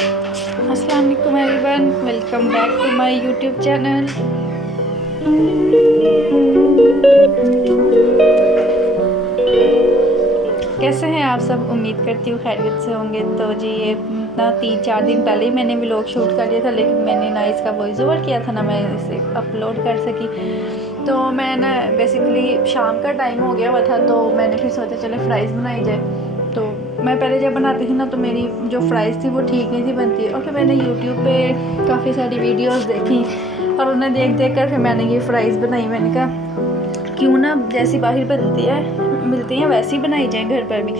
अस्सलाम वालेकुम everyone, welcome back to my YouTube channel. कैसे हैं आप सब? उम्मीद करती हूँ खैरियत से होंगे। तो जी ये ना 3-4 दिन पहले ही मैंने व्लॉग शूट कर लिया था, लेकिन मैंने ना इसका वॉइस ओवर किया था, ना मैं इसे अपलोड कर सकी। तो मैं ना बेसिकली शाम का टाइम हो गया हुआ था, तो मैंने फिर सोचा चले फ़्राइज़ बनाई जाए। तो मैं पहले जब बनाती थी ना, तो मेरी जो फ़्राइज़ थी वो ठीक नहीं थी बनती। और फिर मैंने यूट्यूब पे काफ़ी सारी वीडियोस देखी और उन्हें देख देख कर फिर मैंने ये फ़्राइज़ बनाई। मैंने कहा क्यों ना जैसी बाहर बनती है मिलती हैं वैसी बनाई जाए घर पर भी।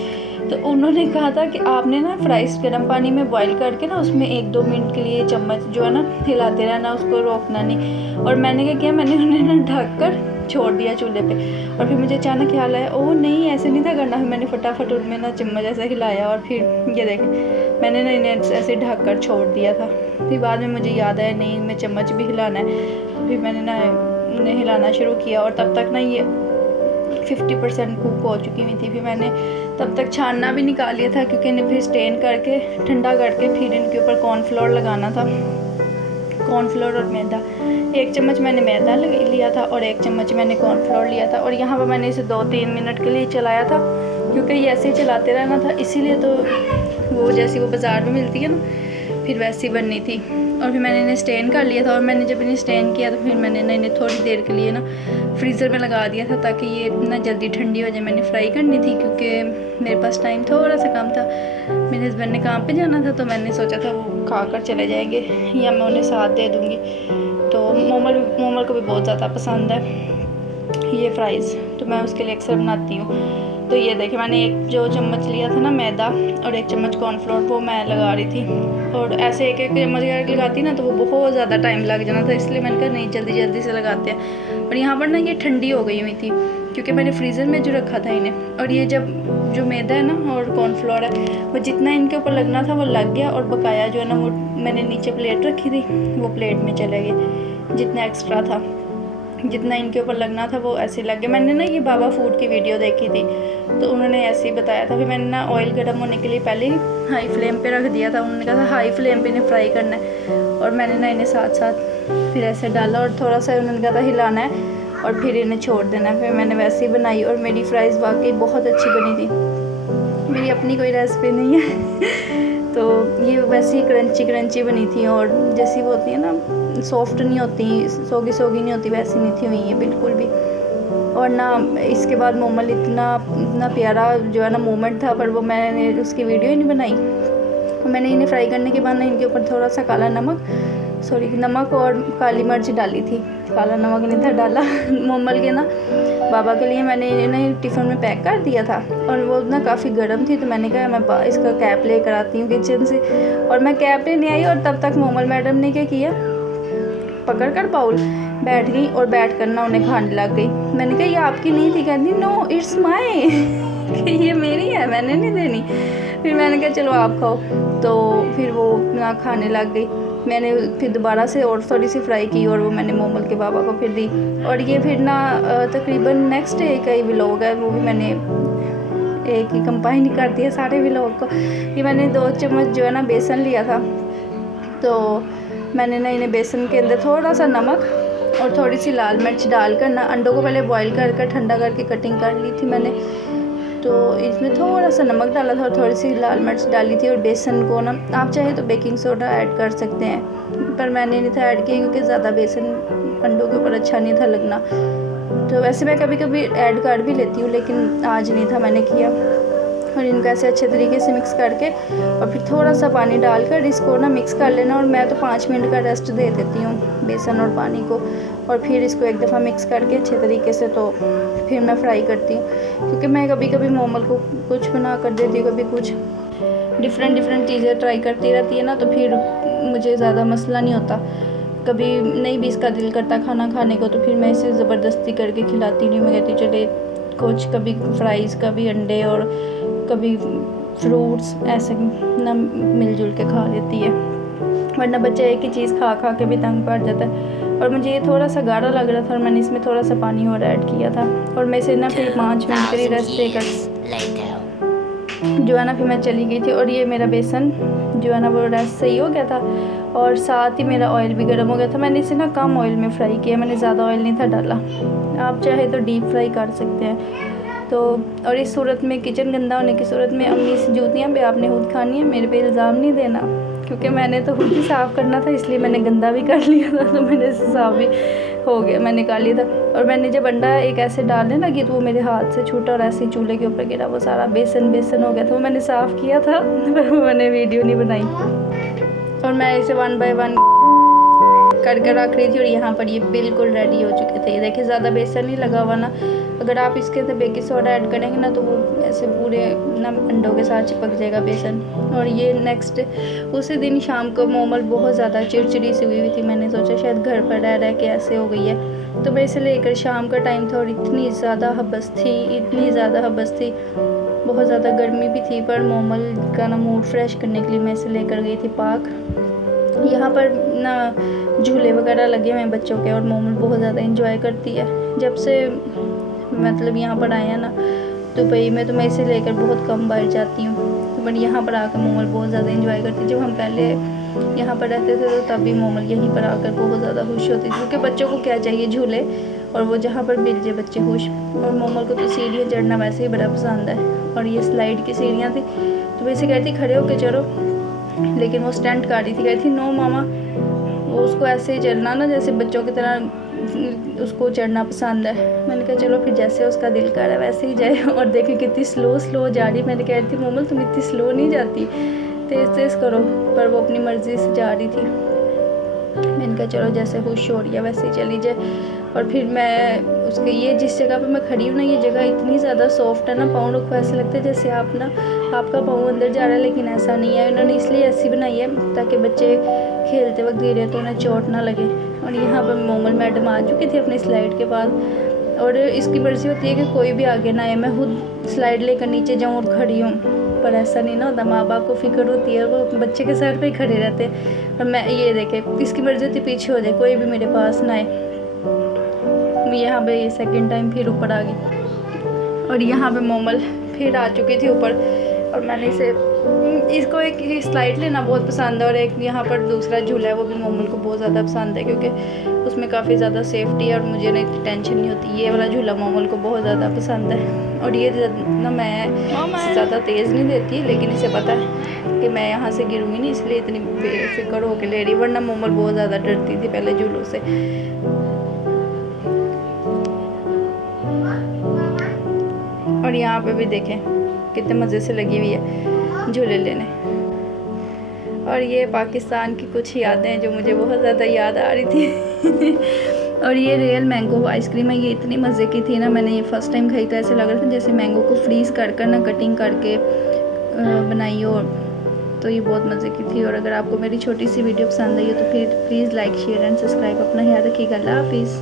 तो उन्होंने कहा था कि आपने ना फ़्राइज़ गर्म पानी में बॉईल करके ना उसमें 1-2 मिनट के लिए चम्मच जो है ना हिलाते रहना, उसको रोकना नहीं। और मैंने क्या किया, मैंने उन्हें ना ढक कर छोड़ दिया चूल्हे पे। और फिर मुझे अचानक ख्याल आया, ओह नहीं ऐसे नहीं था करना। फिर मैंने फटाफट उनमें ना चम्मच ऐसे हिलाया और फिर ये देखें मैंने ना इन्हें ऐसे ढक कर छोड़ दिया था। फिर बाद में मुझे याद आया नहीं इनमें चम्मच भी हिलाना है, तो फिर मैंने ना उन्हें हिलाना शुरू किया। और तब तक ना ये 50% कुक हो चुकी हुई थी। फिर मैंने तब तक छानना भी निकाल लिया था, क्योंकि इन्हें फिर स्टेन करके ठंडा करके फिर इनके ऊपर कॉर्नफ्लोर लगाना था। कॉर्नफ्लोर और मैदा, 1 चम्मच मैंने मैदा लिया था और 1 चम्मच मैंने कॉर्नफ्लोर लिया था। और यहाँ पर मैंने इसे 2-3 मिनट के लिए चलाया था, क्योंकि ये ऐसे ही चलाते रहना था, इसीलिए तो वो जैसी वो बाज़ार में मिलती है ना फिर वैसी बननी थी। और फिर मैंने इन्हें स्टेन कर लिया था। और मैंने जब इन्हें स्टेन किया तो फिर मैंने ना इन्हें थोड़ी देर के लिए ना फ्रीज़र में लगा दिया था, ताकि ये ना जल्दी ठंडी हो जाए। मैंने फ्राई करनी थी क्योंकि मेरे पास टाइम थोड़ा सा कम था, मेरे हस्बैंड ने काम पे जाना था, तो मैंने सोचा था वो खा कर चले जाएंगे या मैं उन्हें साथ दे दूँगी। तो मोमल को भी बहुत ज़्यादा पसंद है ये फ़्राइज़, तो मैं उसके लिए अक्सर बनाती हूँ। तो ये देखिए मैंने 1 जो चम्मच लिया था ना मैदा और 1 चम्मच कॉर्नफ्लोर, वो मैं लगा रही थी। और ऐसे एक चम्मच लगाती ना तो वो बहुत ज़्यादा टाइम लग जाना था, इसलिए मैंने कहा नहीं जल्दी जल्दी से लगाते हैं। और यहाँ पर ना ये ठंडी हो गई हुई थी, क्योंकि मैंने फ्रीज़र में जो रखा था इन्हें। और ये जब जो मैदा है ना और कॉर्नफ्लोर है वो जितना इनके ऊपर लगना था वो लग गया, और बकाया जो है ना वो मैंने नीचे प्लेट रखी थी वो प्लेट में चले गए। जितना एक्स्ट्रा था, जितना इनके ऊपर लगना था वो ऐसे लग गया। मैंने ना ये बाबा फूड की वीडियो देखी थी, तो उन्होंने ऐसे ही बताया था। फिर मैंने ना ऑयल गर्म होने के लिए पहले ही हाई फ्लेम पे रख दिया था। उन्होंने कहा था हाई फ्लेम पे इन्हें फ्राई करना है। और मैंने ना इन्हें साथ साथ फिर ऐसे डाला और थोड़ा सा उन्होंने कहा था हिलाना है और फिर इन्हें छोड़ देना है। फिर मैंने वैसे ही बनाई और मेरी फ़्राइज़ वाकई बहुत अच्छी बनी थी। मेरी अपनी कोई रेसिपी नहीं है तो ये वैसे ही क्रंची बनी थी, और जैसी वो होती है ना सॉफ्ट नहीं होती, सोगी नहीं होती, वैसी नहीं थी हुई है बिल्कुल भी। और ना इसके बाद मोमल इतना प्यारा जो है ना मोमेंट था, पर वो मैंने उसकी वीडियो ही नहीं बनाई। तो मैंने इन्हें फ्राई करने के बाद ना इनके ऊपर थोड़ा सा नमक और काली मिर्च डाली थी। काला नमक नहीं था डाला मोमल के ना बाबा के लिए मैंने इन्हें टिफ़िन में पैक कर दिया था। और वो ना काफ़ी गर्म थी, तो मैंने कहा मैं इसका कैप ले कर आती हूँ किचन से। और मैं कैप लेने आई और तब तक मोमल मैडम ने क्या किया, पकड़ कर बाउल बैठ गई और बैठ कर ना उन्हें खाने लग गई। मैंने कहा ये आपकी नहीं थी, कहती नो इट्स माई ये मेरी है, मैंने नहीं देनी। फिर मैंने कहा चलो आप खाओ, तो फिर वो ना खाने लग गई। मैंने फिर दोबारा से और थोड़ी सी फ्राई की और वो मैंने मोमल के बाबा को फिर दी। और ये फिर ना तकरीबन नेक्स्ट डे का ही व्लॉग है, वो भी मैंने एक ही कंबाइन कर दिया सारे व्लॉग को। ये मैंने 2 चम्मच जो है ना बेसन लिया था, तो मैंने ना इन्हें बेसन के अंदर थोड़ा सा नमक और थोड़ी सी लाल मिर्च डालकर ना अंडों को पहले बॉईल कर ठंडा करके कटिंग कर ली थी मैंने। तो इसमें थोड़ा सा नमक डाला था और थोड़ी सी लाल मिर्च डाली थी। और बेसन को ना आप चाहे तो बेकिंग सोडा ऐड कर सकते हैं, पर मैंने नहीं था ऐड किया, क्योंकि ज़्यादा बेसन अंडों के ऊपर अच्छा नहीं था लगना। तो वैसे मैं कभी कभी ऐड कर भी लेती हूँ, लेकिन आज नहीं था मैंने किया। और इनको ऐसे अच्छे तरीके से मिक्स करके और फिर थोड़ा सा पानी डालकर इसको ना मिक्स कर लेना। और मैं तो 5 मिनट का रेस्ट दे देती हूँ बेसन और पानी को, और फिर इसको एक दफ़ा मिक्स करके अच्छे तरीके से तो फिर मैं फ्राई करती हूँ। क्योंकि मैं कभी कभी मोमल को कुछ बना कर देती हूँ, कभी कुछ डिफरेंट चीज़ें ट्राई करती रहती है ना, तो फिर मुझे ज़्यादा मसला नहीं होता। कभी नहीं भी इसका दिल करता खाना खाने को, तो फिर मैं इसे ज़बरदस्ती करके खिलाती नहीं। मैं कहती चले कुछ कभी फ्राइज़, कभी अंडे और कभी फ्रूट्स ऐसे ना मिलजुल के खा लेती है, वरना बच्चा एक ही चीज़ खा के भी तंग पड़ जाता है। और मुझे ये थोड़ा सा गाढ़ा लग रहा था और मैंने इसमें थोड़ा सा पानी और ऐड किया था। और मैं इसे ना फिर 5 मिनट के लिए रेस्ट देकर जो है ना फिर मैं चली गई थी। और ये मेरा बेसन जो है ना वो रेस्ट सही हो गया था और साथ ही मेरा ऑयल भी गर्म हो गया था। मैंने इसे ना कम ऑयल में फ्राई किया, मैंने ज़्यादा ऑयल नहीं था डाला। आप चाहे तो डीप फ्राई कर सकते हैं। तो और इस सूरत में, किचन गंदा होने की सूरत में अम्मी से जूतियाँ भी आपने खुद खानी है, मेरे पे इल्ज़ाम नहीं देना, क्योंकि मैंने तो खुद ही साफ़ करना था, इसलिए मैंने गंदा भी कर लिया था। तो मैंने साफ़ भी हो गया, मैं निकाल लिया था। और मैंने जब अंडा एक ऐसे डालने लगी तो वो मेरे हाथ से छूटा और ऐसे ही चूल्हे के ऊपर गिरा, वो सारा बेसन हो गया था। वो मैंने साफ़ किया था पर मैंने वीडियो नहीं बनाई। और मैं इसे 1 बाय 1 करके रख रही थी। और यहाँ पर ये बिल्कुल रेडी हो चुके थे। ये देखिए ज़्यादा बेसन नहीं लगा हुआ ना। अगर आप इसके अंदर बेकिंग सोडा ऐड करेंगे ना तो वो ऐसे पूरे ना अंडों के साथ चिपक जाएगा बेसन। और ये नेक्स्ट उसी दिन शाम को मोमल बहुत ज़्यादा चिड़चिड़ी सी हुई थी। मैंने सोचा शायद घर पर रह के ऐसे हो गई है, तो मैं इसे लेकर, शाम का टाइम था और इतनी ज़्यादा हबस थी, बहुत ज़्यादा गर्मी भी थी, पर मोमल का ना मूड फ्रेश करने के लिए मैं इसे लेकर गई थी पार्क। यहाँ पर ना झूले वगैरह लगे हुए हैं बच्चों के और मोमल बहुत ज़्यादा इंजॉय करती है। जब से मतलब यहाँ पर आए हैं ना दुबई में, तो मैं इसे लेकर बहुत कम बाहर जाती हूँ, तो बट यहाँ पर आकर मोमल बहुत ज़्यादा इंजॉय करती है। जब हम पहले यहाँ पर रहते थे तो तब भी मोमल यहीं पर आकर बहुत ज़्यादा खुश होती थी, क्योंकि बच्चों को क्या चाहिए, झूले, और वो जहाँ पर मिल जाए बच्चे खुश। और मोमल को तो सीढ़ियाँ चढ़ना वैसे ही बड़ा पसंद है, और ये स्लाइड की सीढ़ियाँ थी, तो वैसे कहती खड़े होकर चलो, लेकिन वो स्टंट कर रही थी, कहती नो मामा, वो उसको ऐसे ही चलना ना जैसे बच्चों की तरह उसको चढ़ना पसंद है। मैंने कहा चलो फिर जैसे उसका दिल कर रहा है वैसे ही जाए। और देखिए कितनी स्लो जा रही। मैंने कह रही थी मोमल तुम इतनी स्लो नहीं जाती, तेज़ करो, पर वो अपनी मर्ज़ी से जा रही थी। मैंने कहा चलो जैसे खुश हो रही है वैसे ही चली जाए। और फिर मैं उसके, ये जिस जगह पे मैं खड़ी हूँ ना, ये जगह इतनी ज़्यादा सॉफ्ट है ना, पाँव रखो ऐसे लगता है जैसे आपका पाँव अंदर जा रहा है, लेकिन ऐसा नहीं है। इन्होंने इसलिए ऐसी बनाई है ताकि बच्चे खेलते वक्त गिरे तो उन्हें चोट ना लगे। और यहाँ पर मोमल मैडम आ चुकी थी अपनी स्लाइड के बाद, और इसकी मर्ज़ी होती है कि कोई भी आगे ना आए, मैं खुद स्लाइड लेकर नीचे जाऊँ और खड़ी हूँ, पर ऐसा नहीं ना होता। माँ बाप को फ़िक्र होती है, वो बच्चे के सर पे ही खड़े रहते हैं। और मैं ये देखे, इसकी मर्ज़ी होती पीछे हो जाए, कोई भी मेरे पास ना आए। यहाँ पे ये सेकंड टाइम फिर ऊपर आ गई। और यहाँ पे मोमल फिर आ चुकी थी ऊपर, और मैंने इसको एक स्लाइड लेना बहुत पसंद है, और एक यहाँ पर दूसरा झूला है, वो भी मोमल को बहुत ज़्यादा पसंद है, क्योंकि उसमें काफ़ी ज़्यादा सेफ्टी है और मुझे ना इतनी टेंशन नहीं होती। ये वाला झूला मोमल को बहुत ज़्यादा पसंद है। और ये ना मैं ज़्यादा तेज़ नहीं देती, लेकिन इसे पता है कि मैं यहाँ से गिरूँगी नहीं, इसलिए इतनी बेफिक्र होकर ले रही, वरना मोमल बहुत ज़्यादा डरती थी पहले झूलों से। और यहाँ पे भी देखें कितने मज़े से लगी हुई है झूले लेने। और ये पाकिस्तान की कुछ यादें जो मुझे बहुत ज़्यादा याद आ रही थी। और ये रियल मैंगो आइसक्रीम है, ये इतनी मज़े की थी ना, मैंने ये फ़र्स्ट टाइम खाई तो ऐसे लग रहा था जैसे मैंगो को फ्रीज़ कर ना कटिंग करके बनाई हो, तो ये बहुत मज़े की थी। और अगर आपको मेरी छोटी सी वीडियो पसंद आई हो तो फिर please like share and subscribe. अपना ख्याल रखिएगा। अल्लाह हाफिज़।